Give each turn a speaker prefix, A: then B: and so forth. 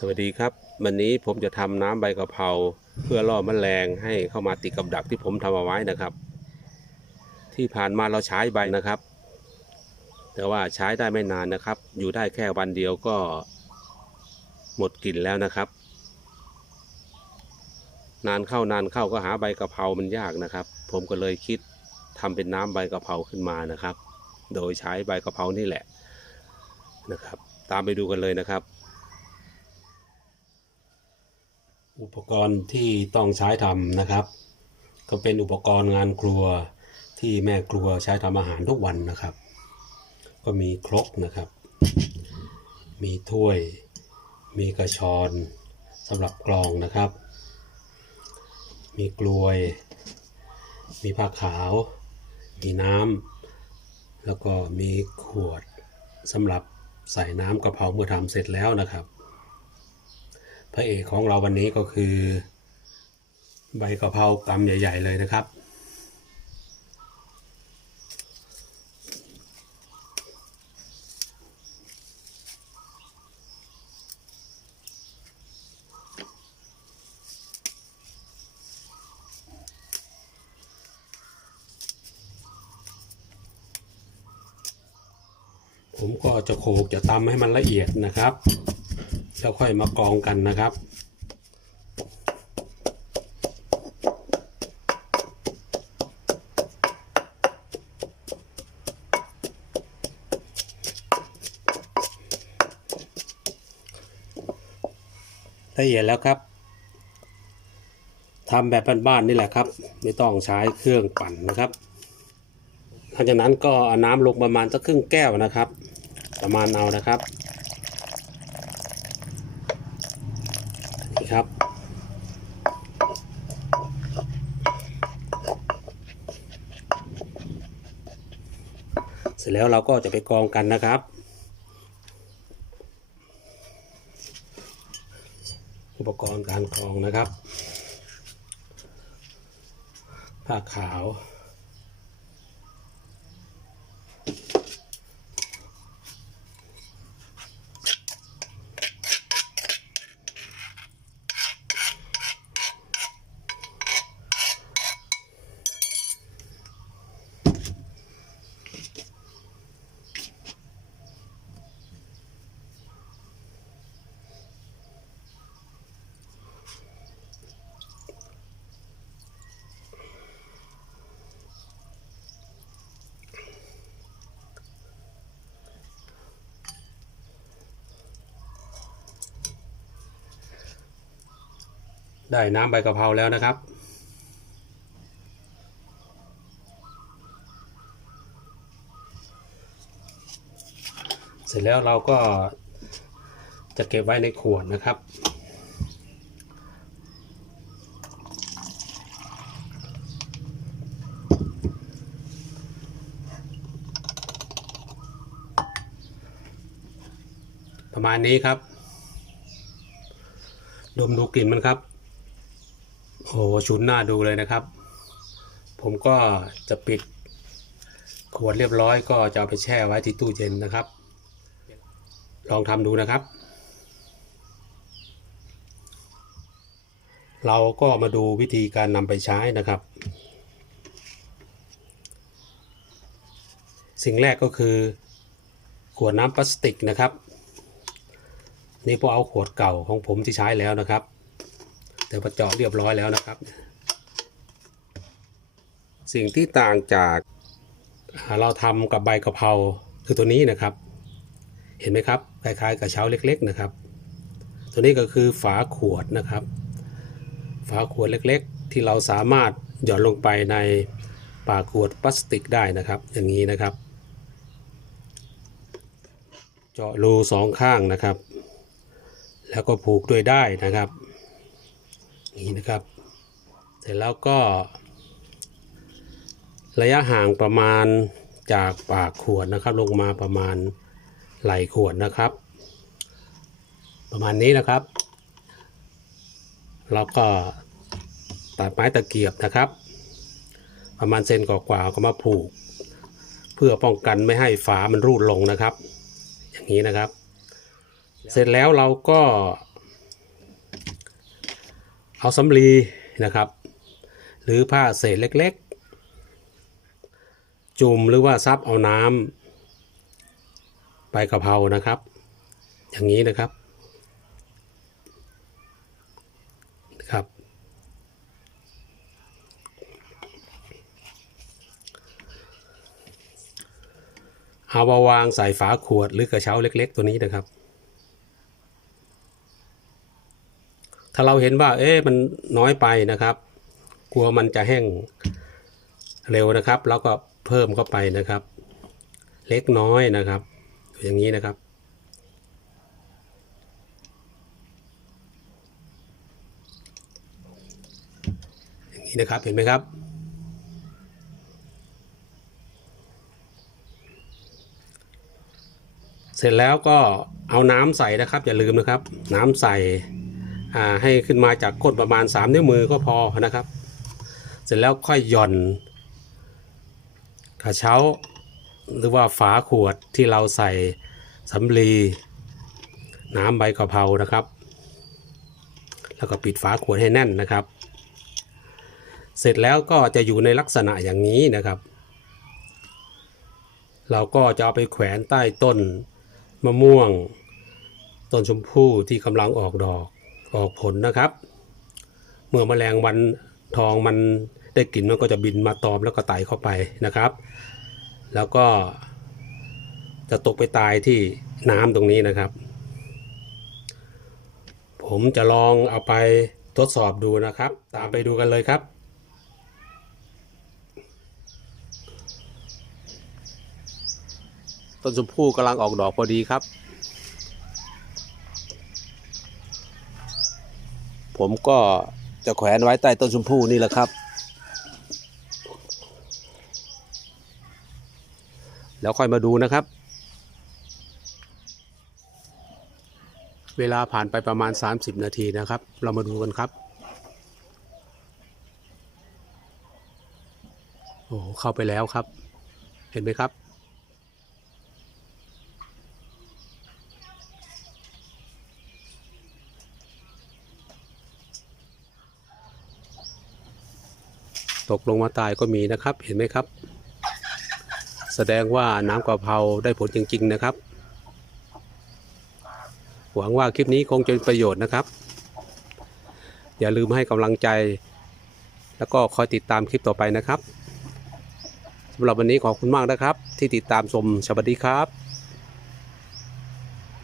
A: สวัสดีครับ วันนี้ผมจะทำน้ำใบกะเพราเพื่อล่อแมลงให้เข้ามาติดกับดักที่ผมทำเอาไว้นะครับ ที่ผ่านมาเราใช้ใบนะครับ แต่ว่าใช้ได้ไม่นานนะครับ อยู่ได้แค่วันเดียวก็ หมดกลิ่นแล้วนะครับ นานเข้านานเข้าก็หาใบกะเพรามันยากนะครับ ผมก็เลยคิดทำเป็นน้ำใบกะเพราขึ้นมานะครับ โดยใช้ใบกะเพรานี่แหละนะครับ ตามไปดูกันเลยนะครับ อุปกรณ์ที่ต้องใช้ทำนะครับ ก็เป็นอุปกรณ์งานครัวที่แม่ครัวใช้ทำอาหารทุกวันนะครับ ก็มีครกนะครับ มีถ้วย มีกระชอนสำหรับกรองนะครับ มีกลวย มีผ้าขาว มีน้ำแล้วก็มีขวดสำหรับใส่น้ำกระเพราเมื่อทำเสร็จแล้วนะครับ พระเอกของเราวันนี้ก็คือ ใบกะเพรากำใหญ่ ๆ เลยนะครับ ผมก็จะโขกจะตำให้มันละเอียดนะครับ แล้วค่อยมากรองกันนะครับ ละเอียดแล้วครับทำแบบบ้านๆนี่แหละครับ ไม่ต้องใช้เครื่องปั่นนะครับหลังจากนั้นก็เอาน้ำลงประมาณสักครึ่งแก้วนะครับ ประมาณเอานะครับ ครับเสร็จแล้วเราก็จะไปกรองกันนะครับ อุปกรณ์การกรองนะครับ ผ้าขาว ได้น้ำใบกะเพราแล้วนะครับ เสร็จแล้วเราก็จะเก็บไว้ในขวดนะครับประมาณนี้ครับ ดมดูกลิ่นมันครับ โอ้โหฉุนหน้าดูเลยนะครับ ผมก็จะปิดขวดเรียบร้อยก็จะเอาไปแช่ไว้ที่ตู้เย็นนะครับ ลองทำดูนะครับ เราก็มาดูวิธีการนำไปใช้นะครับ สิ่งแรกก็คือขวดน้ำพลาสติกนะครับ นี่พอเอาขวดเก่าของผมที่ใช้แล้วนะครับ แต่ประเจาะเรียบร้อยแล้วนะครับ สิ่งที่ต่างจากเราทำกับใบกะเพราคือตัวนี้นะครับ เห็นไหมครับคล้ายๆ กับเช้าเล็ก ๆนะครับ ตัวนี้ก็คือฝาขวดนะครับ ฝาขวดเล็กๆ ที่เราสามารถหย่อนลงไปในปากขวดพลาสติกได้นะครับ อย่างนี้นะครับ เจาะรูสองข้างนะครับ แล้วก็ผูกด้วยได้นะครับ นี่นะครับ เสร็จแล้วก็ ระยะห่างประมาณจากปากขวดนะครับ ลงมาประมาณไหล่ขวดนะครับ ประมาณนี้นะครับ แล้วก็ตัดไม้ตะเกียบนะครับ ประมาณเซนกว่าๆก็มาผูก เพื่อป้องกันไม่ให้ฝามันรูดลงนะครับ อย่างนี้นะครับ เสร็จแล้วเราก็ เอาสำลีนะครับ หรือผ้าเศษเล็กๆ จุ่มหรือว่าซับเอาน้ำใบกะเพรานะครับ อย่างนี้นะครับครับ เอามาวางใส่ฝาขวดหรือกระเช้าเล็ก ๆ ตัวนี้นะครับ ถ้าเราเห็นว่า เอ๊ะมันน้อยไปนะครับ กลัวมันจะแห้งเร็วนะครับ แล้วก็เพิ่มเข้าไปนะครับ เล็กน้อยนะครับ อย่างนี้นะครับอย่างนี้นะครับเห็นไหมครับ เสร็จแล้วก็เอาน้ำใส่นะครับ อย่าลืมนะครับ น้ำใส่ ให้ขึ้นมาจากก้นประมาณ 3 นิ้วมือก็พอนะครับ เสร็จแล้วค่อยหย่อนกระเช้า หรือว่าฝาขวดที่เราใส่สำลีน้ำใบกะเพรานะครับ แล้วก็ปิดฝาขวดให้แน่นนะครับ เสร็จแล้วก็จะอยู่ในลักษณะอย่างนี้นะครับ เราก็จะเอาไปแขวนใต้ต้นมะม่วง ต้นชมพู่ที่กำลังออกดอก ออกผลนะครับ เมื่อแมลงวันทองมันได้กลิ่นมันก็จะบินมาตอมแล้วก็ไต่เข้าไปนะครับ แล้วก็จะตกไปตายที่น้ำตรงนี้นะครับ ผมจะลองเอาไปทดสอบดูนะครับ ตามไปดูกันเลยครับต้นชมพู่กำลังออกดอกพอดีครับ ผมก็จะแขวนไว้ใต้ต้นชมพู่นี่แหละครับ แล้วค่อยมาดูนะครับ เวลาผ่านไปประมาณ 30 นาทีนะครับ เรามาดูกันครับโอ้โหเข้าไปแล้วครับ เห็นไหมครับ ตกลงมาตายก็มีนะครับ เห็นไหมครับ แสดงว่าน้ำกะเพราได้ผลจริง ๆ นะครับ หวังว่าคลิปนี้คงจะเป็นประโยชน์นะครับ อย่าลืมให้กำลังใจ แล้วก็คอยติดตามคลิปต่อไปนะครับสำหรับวันนี้ขอบคุณมากนะครับ ที่ติดตามชมสวัสดีครับ